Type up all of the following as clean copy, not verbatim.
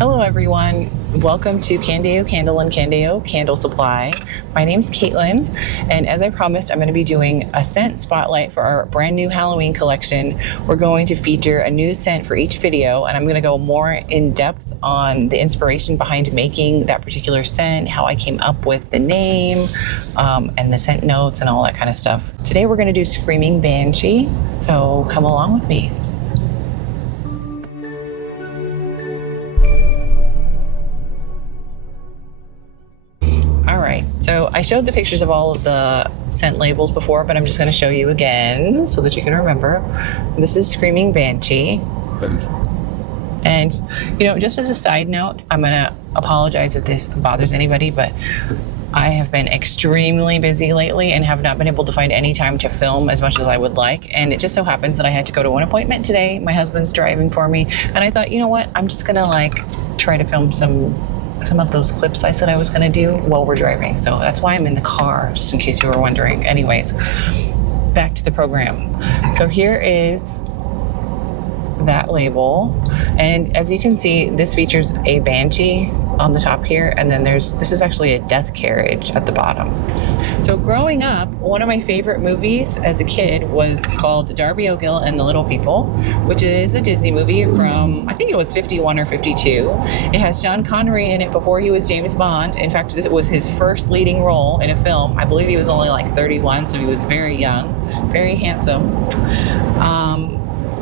Hello everyone, welcome to Candeo Candle and Candeo Candle Supply. My name's Caitlin, and as I promised, I'm going to be doing a scent spotlight for our brand new Halloween collection. We're going to feature a new scent for each video, and I'm going to go more in depth on the inspiration behind making that particular scent, how I came up with the name, and the scent notes and all that kind of stuff. Today we're going to do Screaming Banshee, so come along with me. So I showed the pictures of all of the scent labels before, but I'm just going to show you again so that you can remember. This is Screaming Banshee. And, you know, just as a side note, I'm going to apologize if this bothers anybody, but I have been extremely busy lately and have not been able to find any time to film as much as I would like. And it just so happens that I had to go to an appointment today. My husband's driving for me. And I thought, you know what, I'm just going to try to film some of those clips I said I was going to do while we're driving. So that's why I'm in the car, just in case you were wondering. Anyways, back to the program. So here is that label. And as you can see, this features a Banshee on the top here. And then this is actually a Death Carriage at the bottom. So growing up, one of my favorite movies as a kid was called Darby and the Little People, which is a Disney movie from, I think it was 51 or 52. It has John Connery in it before he was James Bond. In fact, this was his first leading role in a film. I believe he was only like 31, so he was very young, very handsome.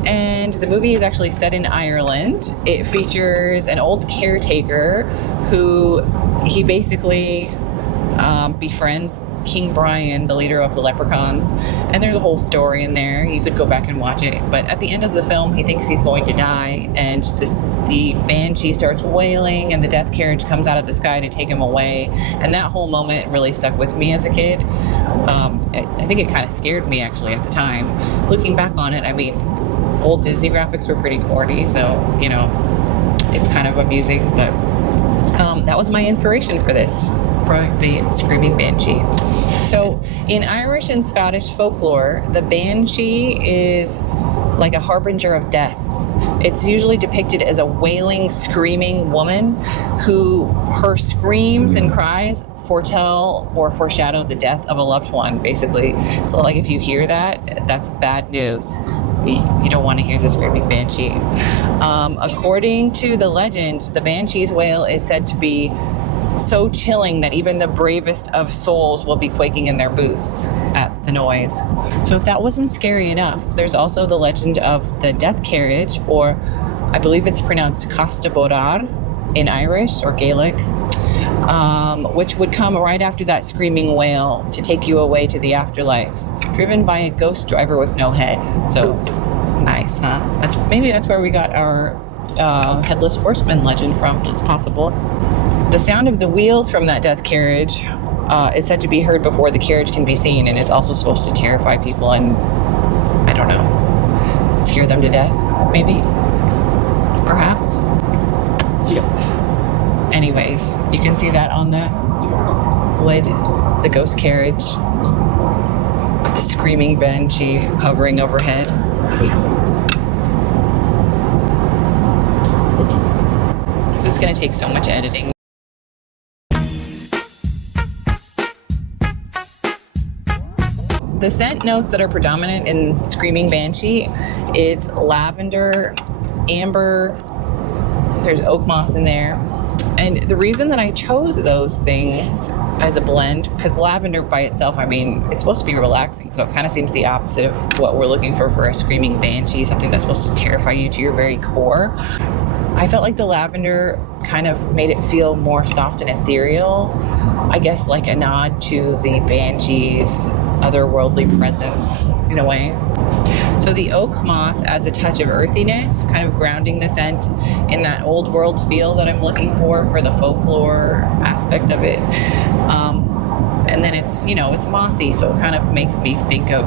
And the movie is actually set in Ireland. It features an old caretaker who he basically befriends King Brian, the leader of the leprechauns. And there's a whole story in there. You could go back and watch it. But at the end of the film, he thinks he's going to die. And the Banshee starts wailing and the Death Carriage comes out of the sky to take him away. And that whole moment really stuck with me as a kid. I think it kind of scared me actually at the time. Looking back on it, I mean, old Disney graphics were pretty corny, so, you know, it's kind of amusing, but that was my inspiration for this, for the Screaming Banshee. So in Irish and Scottish folklore, the Banshee is like a harbinger of death. It's usually depicted as a wailing, screaming woman who her screams and cries foretell or foreshadow the death of a loved one, basically. So like if you hear that, that's bad news. You don't want to hear the Screaming Banshee. According to the legend, the Banshee's wail is said to be so chilling that even the bravest of souls will be quaking in their boots at the noise. So if that wasn't scary enough, there's also the legend of the Death Carriage, or I believe it's pronounced Costa Bodar in Irish or Gaelic, which would come right after that screaming wail to take you away to the afterlife, driven by a ghost driver with no head. So nice, huh? Maybe that's where we got our headless horseman legend from. It's possible. The sound of the wheels from that Death Carriage is said to be heard before the carriage can be seen, and it's also supposed to terrify people and, I don't know, scare them to death, maybe, perhaps. Anyways, you can see that on the lid, the ghost carriage, with the Screaming Banshee hovering overhead. This is going to take so much editing. The scent notes that are predominant in Screaming Banshee, it's lavender, amber, there's oakmoss in there. And the reason that I chose those things as a blend, because lavender by itself, I mean, it's supposed to be relaxing, so it kind of seems the opposite of what we're looking for a Screaming Banshee, something that's supposed to terrify you to your very core. I felt like the lavender kind of made it feel more soft and ethereal, I guess like a nod to the Banshee's otherworldly presence in a way. So the oak moss adds a touch of earthiness, kind of grounding the scent in that old world feel that I'm looking for the folklore aspect of it. And then it's, you know, it's mossy, so it kind of makes me think of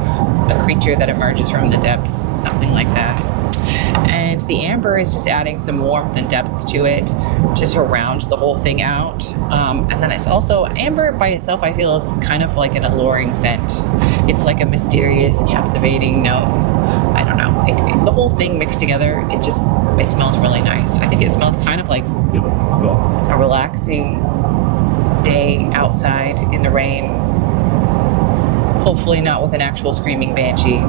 a creature that emerges from the depths, something like that. And the amber is just adding some warmth and depth to it, just to round the whole thing out. And then it's also, amber by itself I feel is kind of like an alluring scent. It's like a mysterious, captivating note. I don't know. the whole thing mixed together, it smells really nice. I think it smells kind of like a relaxing day outside in the rain. Hopefully not with an actual screaming banshee.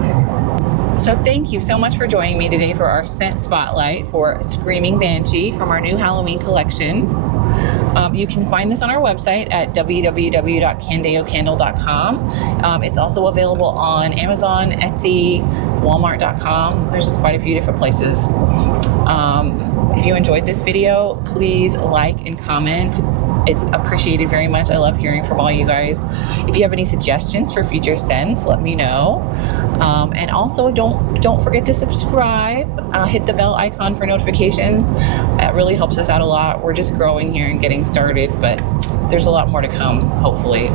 So thank you so much for joining me today for our scent spotlight for Screaming Banshee from our new Halloween collection. You can find this on our website at www.candeocandle.com. It's also available on Amazon, Etsy, Walmart.com. There's quite a few different places. If you enjoyed this video, please like and comment. It's appreciated very much. I love hearing from all you guys. If you have any suggestions for future scents, let me know. And also don't forget to subscribe. Hit the bell icon for notifications. That really helps us out a lot. We're just growing here and getting started, but there's a lot more to come, hopefully.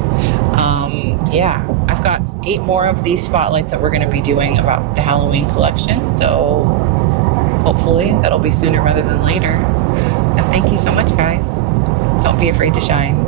Yeah, I've got 8 more of these spotlights that we're going to be doing about the Halloween collection. So hopefully that'll be sooner rather than later. And thank you so much, guys. Don't be afraid to shine.